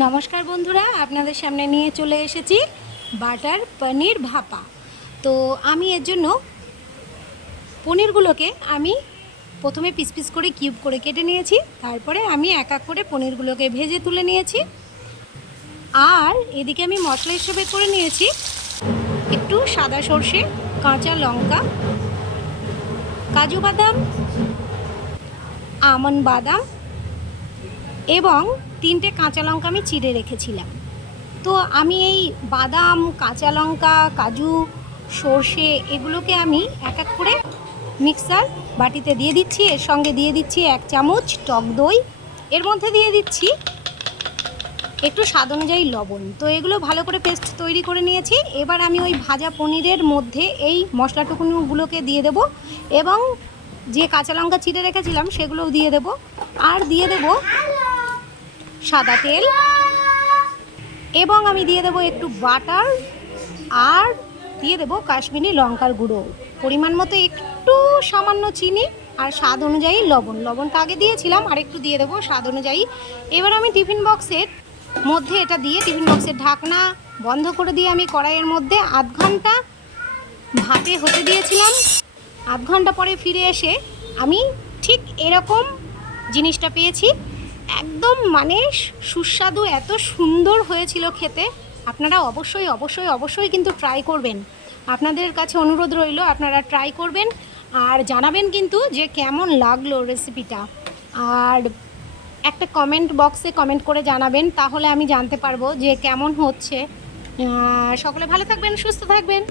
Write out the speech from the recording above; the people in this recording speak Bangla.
নমস্কার বন্ধুরা, আপনাদের সামনে নিয়ে চলে এসেছি বাটার পনির ভাপা। তো আমি এর জন্য পনিরগুলোকে প্রথমে পিস পিস করে কিউব করে কেটে নিয়েছি। তারপরে আমি এক এক করে পনিরগুলোকে ভেজে তুলে নিয়েছি। আর এদিকে আমি মশলা হিসেবে করে নিয়েছি একটু সাদা সর্ষে, কাঁচা লঙ্কা, কাজু বাদাম, আমন্ড বাদাম এবং 3টে কাঁচা লঙ্কা আমি চিড়ে রেখেছিলাম। তো আমি এই বাদাম, কাঁচা লঙ্কা, কাজু, সর্ষে এগুলোকে আমি এক এক করে মিক্সার বাটিতে দিয়ে দিচ্ছি। এর সঙ্গে দিয়ে দিচ্ছি 1 চামচ টক দই, এর মধ্যে দিয়ে দিচ্ছি একটু স্বাদ অনুযায়ী লবণ। তো এগুলো ভালো করে পেস্ট তৈরি করে নিয়েছি। এবার আমি ওই ভাজা পনিরের মধ্যে এই মশলাটুকুগুলোকে দিয়ে দেব এবং যে কাঁচা লঙ্কা চিড়ে রেখেছিলাম সেগুলোও দিয়ে দেব। আর দিয়ে দেব সাদা তেল এবং আমি দিয়ে দেবো একটু বাটার আর দিয়ে দেবো কাশ্মীরি লঙ্কার গুঁড়ো, পরিমাণ মতো একটু সামান্য চিনি আর স্বাদ অনুযায়ী লবণটা আগে দিয়েছিলাম, আর একটু দিয়ে দেবো স্বাদ অনুযায়ী। এবার আমি টিফিন বক্সের মধ্যে এটা দিয়ে টিফিন বক্সের ঢাকনা বন্ধ করে দিয়ে আমি কড়াইয়ের মধ্যে আধ ঘন্টা ভাপে হতে দিয়েছিলাম। আধ ঘন্টা পরে ফিরে এসে আমি ঠিক এরকম জিনিসটা পেয়েছি। একদম সুস্বাদু, এত সুন্দর হয়েছিল খেতে। আপনারা অবশ্যই কিন্তু ট্রাই করবেন। আপনাদের কাছে অনুরোধ রইল, আপনারা ট্রাই করবেন আর জানাবেন কিন্তু যে কেমন লাগলো রেসিপিটা। আর একটা কমেন্ট বক্সে কমেন্ট করে জানাবেন, তাহলে আমি জানতে পারবো যে কেমন হচ্ছে। সকলে ভালো থাকবেন, সুস্থ থাকবেন।